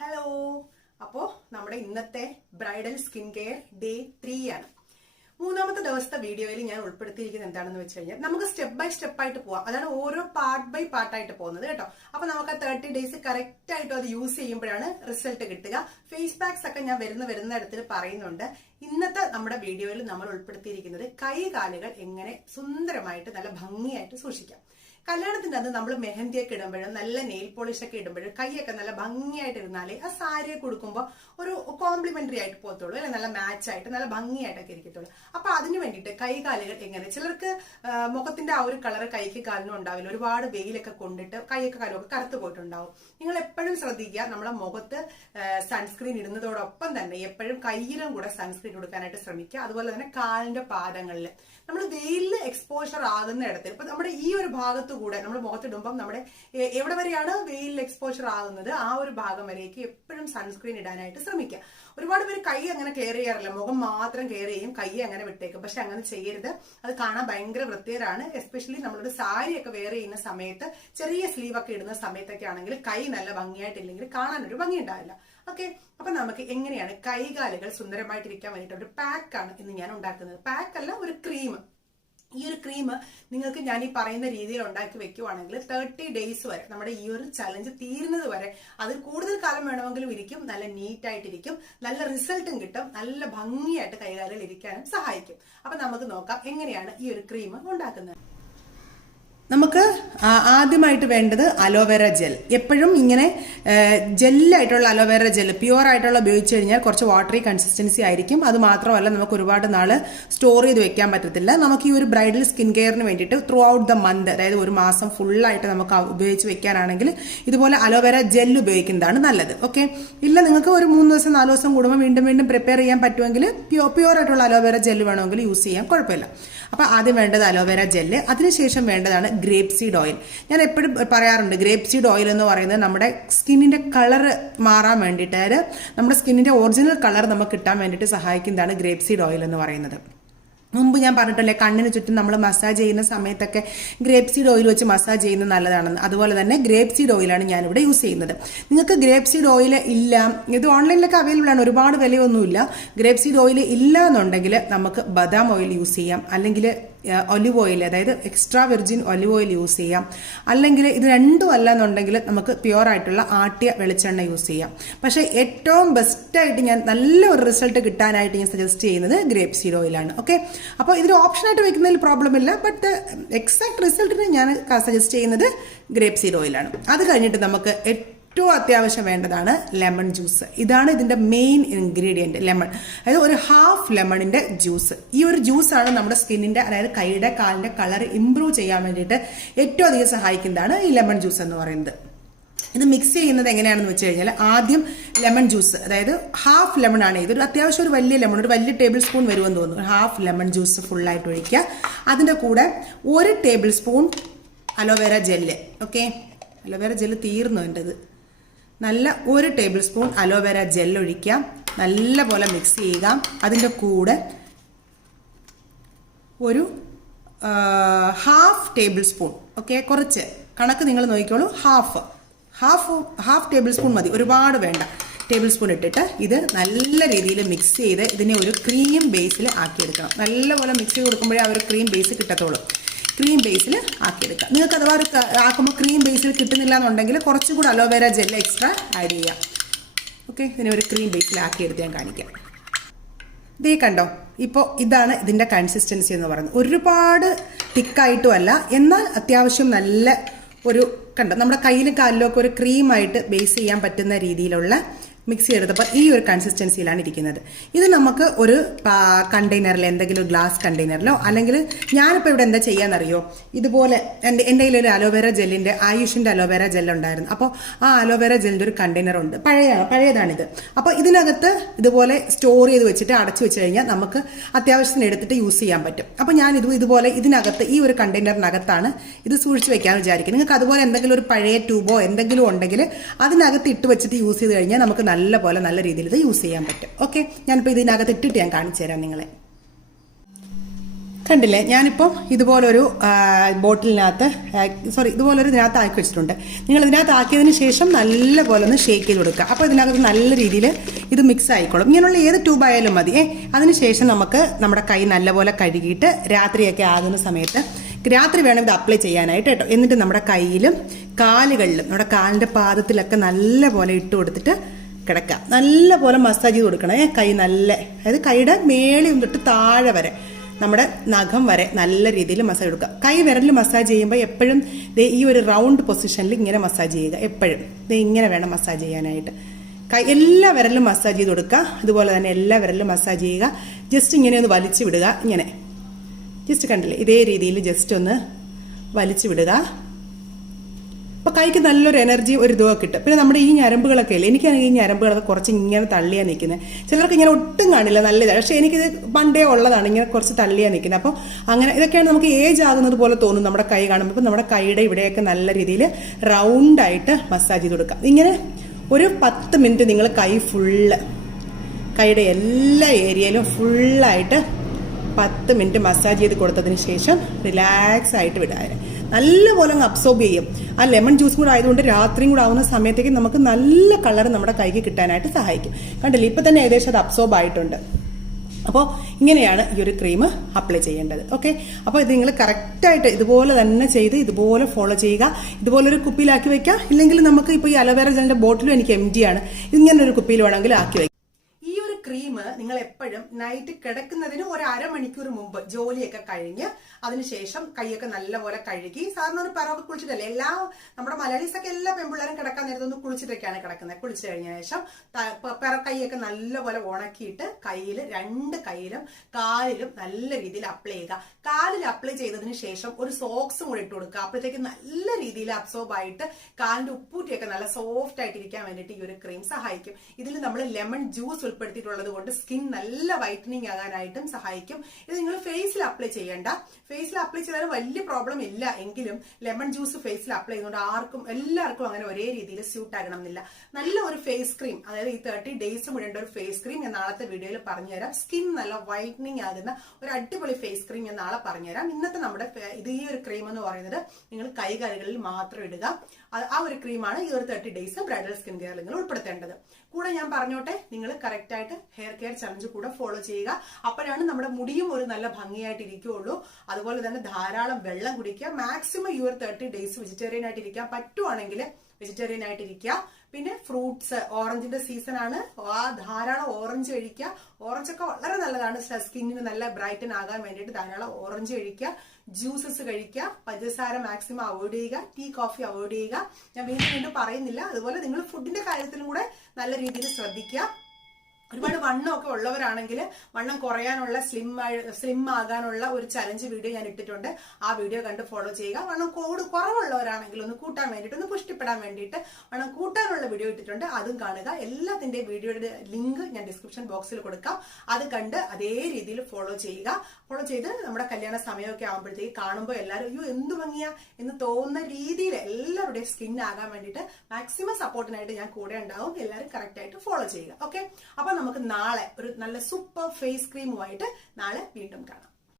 Hello. അപ്പോൾ നമ്മുടെ ഇന്നത്തെ ബ്രൈഡൽ സ്കിൻ കെയർ ഡേ 3 ആണ്. മൂന്നാമത്തെ ദിവസത്തെ വീഡിയോയിൽ ഞാൻ ഉൾപ്പെടുത്തിയിരിക്കുന്നത് എന്താണെന്ന് വെച്ച് കഴിഞ്ഞാൽ നമുക്ക് സ്റ്റെപ്പ് ബൈ സ്റ്റെപ്പ് ആയിട്ട് പോവാം. അതാണ് ഓരോ പാർട്ട് ബൈ പാർട്ടായിട്ട് പോകുന്നത് കേട്ടോ. അപ്പൊ നമുക്ക് 30 ഡേയ്സ് കറക്റ്റ് ആയിട്ടും അത് യൂസ് ചെയ്യുമ്പോഴാണ് റിസൾട്ട് കിട്ടുക. ഫേസ് പാക്സ് ഒക്കെ ഞാൻ വരുന്ന ഇടത്തിൽ പറയുന്നുണ്ട്. ഇന്നത്തെ നമ്മുടെ വീഡിയോയിൽ നമ്മൾ ഉൾപ്പെടുത്തിയിരിക്കുന്നത് കൈകാലുകൾ എങ്ങനെ സുന്ദരമായിട്ട് നല്ല ഭംഗിയായിട്ട് സൂക്ഷിക്കാം. കല്യാണത്തിന്റെ അന്ന് നമ്മൾ മെഹന്തിയൊക്കെ ഇടുമ്പോഴും നല്ല നെയിൽ പോളിഷ് ഒക്കെ ഇടുമ്പോഴും കൈയൊക്കെ നല്ല ഭംഗിയായിട്ട് ഇരുന്നാലേ ആ സാരിയൊക്കെ കൊടുക്കുമ്പോൾ ഒരു കോംപ്ലിമെന്ററി ആയിട്ട് പോകത്തുള്ളൂ, അല്ലെ? നല്ല മാച്ച് ആയിട്ട് നല്ല ഭംഗിയായിട്ടൊക്കെ ഇരിക്കത്തുള്ളൂ. അപ്പൊ അതിന് വേണ്ടിയിട്ട് കൈകാലുകൾ എങ്ങനെ, ചിലർക്ക് മുഖത്തിന്റെ ആ ഒരു കളർ കൈക്ക് കാലിനും ഉണ്ടാവില്ല. ഒരുപാട് വെയിലൊക്കെ കൊണ്ടിട്ട് കൈയൊക്കെ കാലമൊക്കെ കറുത്ത് പോയിട്ടുണ്ടാവും. നിങ്ങൾ എപ്പോഴും ശ്രദ്ധിക്കുക, നമ്മുടെ മുഖത്ത് സൺസ്ക്രീൻ ഇടുന്നതോടൊപ്പം തന്നെ എപ്പോഴും കയ്യിലും കൂടെ സൺസ്ക്രീൻ കൊടുക്കാനായിട്ട് ശ്രമിക്കുക. അതുപോലെ തന്നെ കാലിന്റെ പാദങ്ങളിൽ നമ്മൾ വെയിലിൽ എക്സ്പോഷർ ആകുന്ന ഇടത്തിൽ ഇപ്പൊ നമ്മുടെ ഈ ഒരു ഭാഗത്ത് കൂടെ നമ്മൾ മുഖത്തിടുമ്പം നമ്മുടെ എവിടെ വരെയാണ് വെയിലിൽ എക്സ്പോഷർ ആകുന്നത് ആ ഒരു ഭാഗം വരേക്ക് എപ്പോഴും സൺസ്ക്രീൻ ഇടാനായിട്ട് ശ്രമിക്കുക. ഒരുപാട് പേര് കൈ അങ്ങനെ കെയർ ചെയ്യാറില്ല, മുഖം മാത്രം കെയർ ചെയ്യും, കൈ അങ്ങനെ വിട്ടേക്കും. പക്ഷെ അങ്ങനെ ചെയ്യരുത്. അത് കാണാൻ ഭയങ്കര വൃത്തികേടാണ്. എസ്പെഷ്യലി നമ്മളൊരു സാരിയൊക്കെ വെയർ ചെയ്യുന്ന സമയത്ത്, ചെറിയ സ്ലീവ് ഒക്കെ ഇടുന്ന സമയത്തൊക്കെ ആണെങ്കിൽ കൈ നല്ല ഭംഗിയായിട്ടില്ലെങ്കിൽ കാണാനൊരു ഭംഗി ഉണ്ടാവില്ല. ഓക്കെ, അപ്പൊ നമുക്ക് എങ്ങനെയാണ് കൈകാലുകൾ സുന്ദരമായിട്ടിരിക്കാൻ വേണ്ടിയിട്ട് ഒരു പാക്കാണ് ഇന്ന് ഞാൻ ഉണ്ടാക്കുന്നത്. പാക്ക് അല്ല, ഒരു ക്രീം. ഈ ഒരു ക്രീം നിങ്ങൾക്ക് ഞാൻ ഈ പറയുന്ന രീതിയിൽ ഉണ്ടാക്കി വെക്കുവാണെങ്കിൽ 30 ഡേയ്സ് വരെ, നമ്മുടെ ഈ ഒരു ചലഞ്ച് തീരുന്നത് വരെ, അതിൽ കൂടുതൽ കാലം വേണമെങ്കിലും ഇരിക്കും. നല്ല നീറ്റായിട്ടിരിക്കും, നല്ല റിസൾട്ടും കിട്ടും, നല്ല ഭംഗിയായിട്ട് കൈകാലുകൾ ഇരിക്കാനും സഹായിക്കും. അപ്പൊ നമുക്ക് നോക്കാം എങ്ങനെയാണ് ഈ ഒരു ക്രീം ഉണ്ടാക്കുന്നത്. നമുക്ക് ആദ്യമായിട്ട് വേണ്ടത് അലോവേര ജെൽ. എപ്പോഴും ഇങ്ങനെ ജെല്ലായിട്ടുള്ള അലോവേര ജെൽ, പ്യുവർ ആയിട്ടുള്ള ഉപയോഗിച്ച് കഴിഞ്ഞാൽ കുറച്ച് വാട്ടറി കൺസിസ്റ്റൻസി ആയിരിക്കും. അത് മാത്രമല്ല നമുക്ക് ഒരുപാട് നാൾ സ്റ്റോർ ചെയ്ത് വെക്കാൻ പറ്റത്തില്ല. നമുക്ക് ഈ ഒരു ബ്രൈഡൽ സ്കിൻ കെയറിന് വേണ്ടിയിട്ട് ത്രൂ ഔട്ട് ദ മന്ത്, അതായത് ഒരു മാസം ഫുള്ളായിട്ട് നമുക്ക് ഉപയോഗിച്ച് വെക്കാനാണെങ്കിൽ ഇതുപോലെ അലോവേര ജെൽ ഉപയോഗിക്കുന്നതാണ് നല്ലത്. ഓക്കെ, ഇല്ല നിങ്ങൾക്ക് ഒരു 3 ദിവസം 4 ദിവസം കൂടുമ്പോൾ വീണ്ടും പ്രിപ്പയർ ചെയ്യാൻ പറ്റുമെങ്കിൽ പ്യുവർ ആയിട്ടുള്ള അലോവേര ജെൽ വേണമെങ്കിൽ യൂസ് ചെയ്യാം, കുഴപ്പമില്ല. അപ്പൊ ആദ്യം വേണ്ടത് അലോവേര ജെല്ല്. അതിനുശേഷം വേണ്ടതാണ് ഗ്രേപ്പ് സീഡ് ഓയിൽ. ഞാൻ എപ്പോഴും പറയാറുണ്ട്, ഗ്രേപ്പ് സീഡ് ഓയിൽ എന്ന് പറയുന്നത് നമ്മുടെ സ്കിന്നിന്റെ കളർ മാറാൻ വേണ്ടിയിട്ട്, അതായത് നമ്മുടെ സ്കിന്നിന്റെ ഒറിജിനൽ കളർ നമുക്ക് കിട്ടാൻ വേണ്ടിയിട്ട് സഹായിക്കുന്നതാണ് ഗ്രേപ്പ് സീഡ് ഓയിൽ എന്ന് പറയുന്നത്. മുമ്പ് ഞാൻ പറഞ്ഞിട്ടല്ലേ, കണ്ണിന് ചുറ്റും നമ്മൾ മസാജ് ചെയ്യുന്ന സമയത്തൊക്കെ ഗ്രേപ്പ് സീഡ് ഓയിൽ വെച്ച് മസാജ് ചെയ്യുന്നത് നല്ലതാണെന്ന്. അതുപോലെ തന്നെ ഗ്രേപ്പ് സീഡ് ഓയിലാണ് ഞാനിവിടെ യൂസ് ചെയ്യുന്നത്. നിങ്ങൾക്ക് ഗ്രേപ്പ് സീഡ് ഓയിൽ ഇല്ല, ഇത് ഓൺലൈനിലൊക്കെ അവൈലബിൾ ആണ്, ഒരുപാട് വിലയൊന്നുമില്ല. ഗ്രേപ്പ് സീഡ് ഓയിൽ ഇല്ല എന്നുണ്ടെങ്കിൽ നമുക്ക് ബദാം ഓയിൽ യൂസ് ചെയ്യാം, അല്ലെങ്കിൽ ഒലിവ് ഓയിൽ, അതായത് extra virgin olive oil use ചെയ്യാം. അല്ലെങ്കിൽ ഇത് രണ്ടും അല്ല എന്നുണ്ടെങ്കിൽ നമുക്ക് പ്യുവർ ആയിട്ടുള്ള ആട്ടിയ വെളിച്ചെണ്ണ യൂസ് ചെയ്യാം. പക്ഷേ ഏറ്റവും ബെസ്റ്റായിട്ട് ഞാൻ നല്ല ഒരു റിസൾട്ട് കിട്ടാനായിട്ട് ഞാൻ സജസ്റ്റ് ചെയ്യുന്നത് ഗ്രേപ്പ് സീഡ് ഓയിലാണ്. ഓക്കെ, അപ്പോൾ ഇതിന് ഓപ്ഷനായിട്ട് വെക്കുന്നതിൽ പ്രോബ്ലം ഇല്ല, ബട്ട് എക്സാക്ട് റിസൾട്ടിന് ഞാൻ സജസ്റ്റ് ചെയ്യുന്നത് ഗ്രേപ്പ് സീഡ് ഓയിലാണ്. അത് കഴിഞ്ഞിട്ട് നമുക്ക് ഏറ്റവും അത്യാവശ്യം വേണ്ടതാണ് ലെമൺ ജ്യൂസ്. ഇതാണ് ഇതിന്റെ മെയിൻ ഇൻഗ്രീഡിയന്റ്, ലെമൺ. അതായത് ഒരു ഹാഫ് ലെമണിന്റെ ജ്യൂസ്. ഈ ഒരു ജ്യൂസാണ് നമ്മുടെ സ്കിന്നിന്റെ, അതായത് കൈയുടെ കാലിന്റെ കളർ ഇംപ്രൂവ് ചെയ്യാൻ വേണ്ടിയിട്ട് ഏറ്റവും അധികം സഹായിക്കുന്നതാണ് ഈ ലെമൺ ജ്യൂസ് എന്ന് പറയുന്നത്. ഇത് മിക്സ് ചെയ്യുന്നത് എങ്ങനെയാണെന്ന് വെച്ച് കഴിഞ്ഞാൽ, ആദ്യം ലെമൺ ജ്യൂസ്, അതായത് ഹാഫ് ലെമൺ ആണ്, ഇതൊരു അത്യാവശ്യം ഒരു വലിയ ലെമൺ, ഒരു വലിയ ടേബിൾ സ്പൂൺ വരുമെന്ന് തോന്നുന്നു. ഹാഫ് ലെമൺ ജ്യൂസ് ഫുള്ളായിട്ട് ഒഴിക്കുക. അതിൻ്റെ കൂടെ 1 table spoon aloe vera gel. Okay, aloe vera gel തീർന്നു എൻ്റെത്. നല്ല 1 ടേബിൾ സ്പൂൺ അലോവേര ജെൽ ഒഴിക്കുക, നല്ലപോലെ മിക്സ് ചെയ്യുക. അതിൻ്റെ കൂടെ ഒരു ഹാഫ് ടേബിൾ സ്പൂൺ, ഓക്കെ, കുറച്ച് കണക്ക് നിങ്ങൾ നോക്കിക്കോളൂ, ഹാഫ് ടേബിൾ സ്പൂൺ മതി, ഒരുപാട് വേണ്ട. ടേബിൾ സ്പൂൺ ഇട്ടിട്ട് ഇത് നല്ല രീതിയിൽ മിക്സ് ചെയ്ത് ഇതിനെ ഒരു ക്രീം ബേസിൽ ആക്കിയെടുക്കണം. നല്ലപോലെ മിക്സ് ചെയ്ത് കൊടുക്കുമ്പോഴേ ആ ഒരു ക്രീം ബേസ് കിട്ടത്തുള്ളൂ. ക്രീം ബേസിൽ ആക്കിയെടുക്കുക. നിങ്ങൾക്ക് അഥവാ ആക്കുമ്പോൾ ക്രീം ബേസിൽ കിട്ടുന്നില്ല എന്നുണ്ടെങ്കിൽ കുറച്ചും കൂടി അലോവേര ജെൽ എക്സ്ട്രാ ആഡ് ചെയ്യാം. ഓക്കെ, ഇതിനെ ഒരു ക്രീം ബേസിൽ ആക്കിയെടുത്ത് ഞാൻ കാണിക്കാം. ഇതേ കണ്ടോ, ഇപ്പോൾ ഇതാണ് ഇതിൻ്റെ കൺസിസ്റ്റൻസി എന്ന് പറയുന്നത്. ഒരുപാട് തിക്കായിട്ടും അല്ല, എന്നാൽ അത്യാവശ്യം നല്ല ഒരു, കണ്ടോ, നമ്മുടെ കയ്യിലും കാലിലും ഒക്കെ ഒരു ക്രീമായിട്ട് ബേസ് ചെയ്യാൻ പറ്റുന്ന രീതിയിലുള്ള മിക്സ് ചെയ്തെടുത്തപ്പോൾ ഈ ഒരു കൺസിസ്റ്റൻസിയിലാണ് ഇരിക്കുന്നത്. ഇത് നമുക്ക് ഒരു കണ്ടെയ്നറിൽ, എന്തെങ്കിലും ഗ്ലാസ് കണ്ടെയ്നറിലോ, അല്ലെങ്കിൽ ഞാനിപ്പോൾ ഇവിടെ എന്താ ചെയ്യാന്നറിയോ, ഇതുപോലെ എൻ്റെ കയ്യിൽ ഒരു അലോവേര ജെല്ലിൻ്റെ, ആയുഷിൻ്റെ അലോവേര ജെല്ലുണ്ടായിരുന്നു. അപ്പോൾ ആ അലോവേര ജെല്ലിൻ്റെ ഒരു കണ്ടെയ്നർ ഉണ്ട്, പഴയതാണിത്. അപ്പോൾ ഇതിനകത്ത് ഇതുപോലെ സ്റ്റോർ ചെയ്ത് വെച്ചിട്ട് അടച്ചു വെച്ച് കഴിഞ്ഞാൽ നമുക്ക് അത്യാവശ്യത്തിന് എടുത്തിട്ട് യൂസ് ചെയ്യാൻ പറ്റും. അപ്പോൾ ഞാൻ ഇതുപോലെ ഇതിനകത്ത്, ഈ ഒരു കണ്ടെയ്നറിനകത്താണ് ഇത് സൂക്ഷിച്ച് വെക്കാമെന്ന് വിചാരിക്കും. നിങ്ങൾക്ക് അതുപോലെ എന്തെങ്കിലും ഒരു പഴയ ട്യൂബോ എന്തെങ്കിലും ഉണ്ടെങ്കിൽ അതിനകത്ത് ഇട്ട് വെച്ചിട്ട് യൂസ് ചെയ്ത് കഴിഞ്ഞാൽ നമുക്ക് നല്ല രീതിയിൽ ഇത് യൂസ് ചെയ്യാൻ പറ്റും. ഓക്കെ, ഞാനിപ്പോൾ ഇതിനകത്ത് ഇട്ടിട്ട് ഞാൻ കാണിച്ചു തരാം നിങ്ങളെ. കണ്ടില്ലേ, ഞാനിപ്പോൾ ഇതുപോലൊരു ബോട്ടിലിനകത്ത് ഇതുപോലൊരു ഇതിനകത്ത് ആക്കി വെച്ചിട്ടുണ്ട്. നിങ്ങൾ ഇതിനകത്ത് ആക്കിയതിന് ശേഷം നല്ലപോലെ ഒന്ന് ഷേക്ക് ചെയ്ത് കൊടുക്കുക. അപ്പോൾ ഇതിനകത്ത് നല്ല രീതിയിൽ ഇത് മിക്സ് ആയിക്കോളും. ഇങ്ങനെയുള്ള ഏത് ട്യൂബായാലും മതി. അതിനുശേഷം നമുക്ക് നമ്മുടെ കൈ നല്ലപോലെ കഴുകിയിട്ട് രാത്രിയൊക്കെ ആകുന്ന സമയത്ത് രാത്രി വേണം ഇത് അപ്ലൈ ചെയ്യാനായിട്ട് കേട്ടോ. എന്നിട്ട് നമ്മുടെ കയ്യിലും കാലുകളിലും നമ്മുടെ കാലിൻ്റെ പാദത്തിലൊക്കെ നല്ലപോലെ ഇട്ട് കൊടുത്തിട്ട് കിടക്കുക. നല്ലപോലെ മസാജ് ചെയ്ത് കൊടുക്കണേ. കൈ അതായത് കൈയുടെ മേളിൽ തൊട്ട് താഴെ വരെ നമ്മുടെ നഖം വരെ നല്ല രീതിയിൽ മസാജ് കൊടുക്കുക. കൈ വിരലിൽ മസാജ് ചെയ്യുമ്പോൾ എപ്പോഴും ഈ ഒരു റൗണ്ട് പൊസിഷനിൽ ഇങ്ങനെ മസാജ് ചെയ്യുക. എപ്പോഴും ഇങ്ങനെ വേണം മസാജ് ചെയ്യാനായിട്ട്. എല്ലാ വിരലിലും മസാജ് ചെയ്ത് കൊടുക്കുക. അതുപോലെ തന്നെ എല്ലാ വിരലിലും മസാജ് ചെയ്യുക. ജസ്റ്റ് ഇങ്ങനെ ഒന്ന് വലിച്ചു വിടുക. ഇങ്ങനെ ജസ്റ്റ് കണ്ടില്ലേ, ഇതേ രീതിയിൽ ജസ്റ്റ് ഒന്ന് വലിച്ചു വിടുക. അപ്പോൾ കൈക്ക് നല്ലൊരു എനർജി ഒരു ഇതൊക്കെ കിട്ടും. പിന്നെ നമ്മുടെ ഈ ഞരമ്പുകളൊക്കെ ഇല്ലേ, എനിക്കാണെങ്കിൽ ഈ ഞരമ്പുകളൊക്കെ കുറച്ച് ഇങ്ങനെ തള്ളിയാണ് നിൽക്കുന്നത്. ചിലർക്ക് ഇങ്ങനെ ഒട്ടും കാണില്ല, നല്ലതാണ്. പക്ഷേ എനിക്കിത് പണ്ടേ ഉള്ളതാണ്, ഇങ്ങനെ കുറച്ച് തള്ളിയാണ് നിൽക്കുന്നത്. അപ്പോൾ അങ്ങനെ ഇതൊക്കെയാണ് നമുക്ക് ഏജ് ആകുന്നത് പോലെ തോന്നും നമ്മുടെ കൈ കാണുമ്പോൾ. അപ്പോൾ നമ്മുടെ കൈയുടെ ഇവിടെയൊക്കെ നല്ല രീതിയിൽ റൗണ്ടായിട്ട് മസാജ് ചെയ്ത് കൊടുക്കാം. ഇങ്ങനെ ഒരു 10 മിനിറ്റ് നിങ്ങൾ കൈ കൈയുടെ എല്ലാ ഏരിയയിലും ഫുള്ളായിട്ട് 10 മിനിറ്റ് മസാജ് ചെയ്ത് കൊടുത്തതിന് ശേഷം റിലാക്സ് ആയിട്ട് വിടാൻ നല്ലപോലെ അങ്ങ് അബ്സോർബ് ചെയ്യും. ആ ലെമൺ ജ്യൂസ് കൂടെ ആയതുകൊണ്ട് രാത്രിയും കൂടെ ആവുന്ന സമയത്തേക്ക് നമുക്ക് നല്ല കളർ നമ്മുടെ കൈക്ക് കിട്ടാനായിട്ട് സഹായിക്കും. കണ്ടില്ലേ, ഇപ്പം തന്നെ ഏകദേശം അത് അബ്സോർബ് ആയിട്ടുണ്ട്. അപ്പോൾ ഇങ്ങനെയാണ് ഈ ഒരു ക്രീം അപ്ലൈ ചെയ്യേണ്ടത്. ഓക്കെ, അപ്പോൾ ഇത് നിങ്ങൾ കറക്റ്റായിട്ട് ഇതുപോലെ തന്നെ ചെയ്ത് ഇതുപോലെ ഫോളോ ചെയ്യുക. ഇതുപോലൊരു കുപ്പിയിലാക്കി വെക്കുക. ഇല്ലെങ്കിൽ നമുക്ക് ഇപ്പോൾ ഈ അലോവേറ ജെല്ലിൻ്റെ ബോട്ടിലും എനിക്ക് empty ആണ്. ഇങ്ങനൊരു കുപ്പിയിൽ വേണമെങ്കിൽ ആക്കി വയ്ക്കുക. ക്രീം നിങ്ങൾ എപ്പോഴും നൈറ്റ് കിടക്കുന്നതിന് ഒരു അരമണിക്കൂർ മുമ്പ് ജോലിയൊക്കെ കഴിഞ്ഞ് അതിനുശേഷം കൈയൊക്കെ നല്ലപോലെ കഴുകി, സാറിന് ഒരു പിറവ് കുളിച്ചിട്ടല്ലേ നമ്മുടെ മലയാളീസൊക്കെ എല്ലാ പെൺപിള്ളേരും കിടക്കാൻ നേരത്തെ ഒന്ന് കുളിച്ചിട്ടൊക്കെയാണ് കിടക്കുന്നത്. കുളിച്ചു കഴിഞ്ഞ ശേഷം കൈയൊക്കെ നല്ലപോലെ ഉണക്കിയിട്ട് രണ്ട് കൈയിലും കാലിലും നല്ല രീതിയിൽ അപ്ലൈ ചെയ്യുക. കാലിൽ അപ്ലൈ ചെയ്തതിന് ശേഷം ഒരു സോക്സും കൂടെ ഇട്ട് കൊടുക്കുക. അപ്പോഴത്തേക്ക് നല്ല രീതിയിൽ അബ്സോർബ് ആയിട്ട് കാലിന്റെ ഉപ്പൂറ്റിയൊക്കെ നല്ല സോഫ്റ്റ് ആയിട്ട് ഇരിക്കാൻ വേണ്ടിയിട്ട് ഈ ഒരു ക്രീം സഹായിക്കും. ഇതിൽ നമ്മൾ ലെമൺ ജ്യൂസ് ഉൾപ്പെടുത്തിയിട്ടുള്ളത് കൊണ്ട് സ്കിൻ നല്ല വൈറ്റനിങ് ആകാനായിട്ടും സഹായിക്കും. ഇത് നിങ്ങൾ ഫേസിൽ അപ്ലൈ ചെയ്യേണ്ട. ഫേസിൽ അപ്ലൈ ചെയ്താൽ വലിയ പ്രോബ്ലം ഇല്ല എങ്കിലും ലെമൺ ജ്യൂസ് ഫേസിൽ അപ്ലൈ ചെയ്യുന്നതുകൊണ്ട് എല്ലാവർക്കും അങ്ങനെ ഒരേ രീതിയിൽ സ്യൂട്ട് ആകണം എന്നില്ല. നല്ല ഒരു ഫേസ് ക്രീം, അതായത് ഈ 30 ഡേയ്സും ഇടേണ്ട ഒരു ഫേസ് ക്രീം ഞാൻ നാളത്തെ വീഡിയോയിൽ പറഞ്ഞുതരാം. സ്കിൻ നല്ല വൈറ്റനിങ് ആകുന്ന ഒരു അടിപൊളി ഫേസ് ക്രീം ഞാൻ നാളെ പറഞ്ഞുതരാം. ഇന്നത്തെ നമ്മുടെ ഈ ഒരു ക്രീം എന്ന് പറയുന്നത് നിങ്ങൾ കൈകാലുകളിൽ മാത്രം ഇടുക. ആ ഒരു ക്രീമാണ് ഈ ഒരു 30 ഡേയ്സ് ബ്രൈഡൽ സ്കിൻ കെയർ നിങ്ങൾ ഉൾപ്പെടുത്തേണ്ടത്. കൂടെ ഞാൻ പറഞ്ഞോട്ടെ, നിങ്ങൾ കറക്റ്റ് ആയിട്ട് ഹെയർ കെയർ ചലഞ്ച് കൂടെ ഫോളോ ചെയ്യുക. അപ്പോഴാണ് നമ്മുടെ മുടിയും ഒരു നല്ല ഭംഗിയായിട്ട് ഇരിക്കുകയുള്ളൂ. അതുപോലെ തന്നെ ധാരാളം വെള്ളം കുടിക്കുക. മാക്സിമം ഈ ഒരു 30 ഡേയ്സ് വെജിറ്റേറിയൻ ആയിട്ട് ഇരിക്കാൻ പറ്റുവാണെങ്കിൽ വെജിറ്റേറിയൻ ആയിട്ട് ഇരിക്കുക. പിന്നെ ഫ്രൂട്ട്സ്, ഓറഞ്ചിന്റെ സീസൺ ആണ്, ധാരാളം ഓറഞ്ച് കഴിക്കുക. ഓറഞ്ചൊക്കെ വളരെ നല്ലതാണ് സ്കിന്നിന് നല്ല ബ്രൈറ്റൻ ആകാൻ വേണ്ടിയിട്ട്. ധാരാളം ഓറഞ്ച് കഴിക്കുക, ജ്യൂസസ് കഴിക്കുക, പഞ്ചസാര മാക്സിമം അവോയ്ഡ് ചെയ്യുക, ടീ കോഫി അവോയ്ഡ് ചെയ്യുക. ഞാൻ വീണ്ടും പറയുന്നില്ല. അതുപോലെ നിങ്ങൾ ഫുഡിന്റെ കാര്യത്തിലും കൂടെ നല്ല രീതിയിൽ ശ്രദ്ധിക്കുക. ഒരുപാട് വണ്ണമൊക്കെ ഉള്ളവരാണെങ്കിൽ വണ്ണം കുറയാനുള്ള സ്ലിം ആകാനുള്ള ഒരു ചലഞ്ച് വീഡിയോ ഞാൻ ഇട്ടിട്ടുണ്ട്. ആ വീഡിയോ കണ്ട് ഫോളോ ചെയ്യുക. വണ്ണം കുറവുള്ളവരാണെങ്കിൽ ഒന്ന് കൂട്ടാൻ വേണ്ടിയിട്ട്, ഒന്ന് പുഷ്ടിപ്പെടാൻ വേണ്ടിയിട്ട് വണ്ണം കൂട്ടാനുള്ള വീഡിയോ ഇട്ടിട്ടുണ്ട്. അതും കാണുക. എല്ലാത്തിന്റെ വീഡിയോയുടെ ലിങ്ക് ഞാൻ ഡിസ്ക്രിപ്ഷൻ ബോക്സിൽ കൊടുക്കാം. അത് കണ്ട് അതേ രീതിയിൽ ഫോളോ ചെയ്യുക. ഫോളോ ചെയ്ത് നമ്മുടെ കല്യാണ സമയമൊക്കെ ആകുമ്പോഴത്തേക്ക് കാണുമ്പോൾ എല്ലാവരും അയ്യോ എന്ത് ഭംഗിയാ എന്ന് തോന്നുന്ന രീതിയിൽ എല്ലാവരുടെയും സ്കിൻ ആകാൻ വേണ്ടിയിട്ട് മാക്സിമം സപ്പോർട്ടിനായിട്ട് ഞാൻ കൂടെ ഉണ്ടാവും. എല്ലാവരും കറക്റ്റ് ആയിട്ട് ഫോളോ ചെയ്യുക. ഓക്കെ, അപ്പൊ നമുക്ക് നാളെ ഒരു നല്ല സൂപ്പർ ഫേസ് ക്രീമുമായിട്ട് നാളെ വീണ്ടും കാണാം.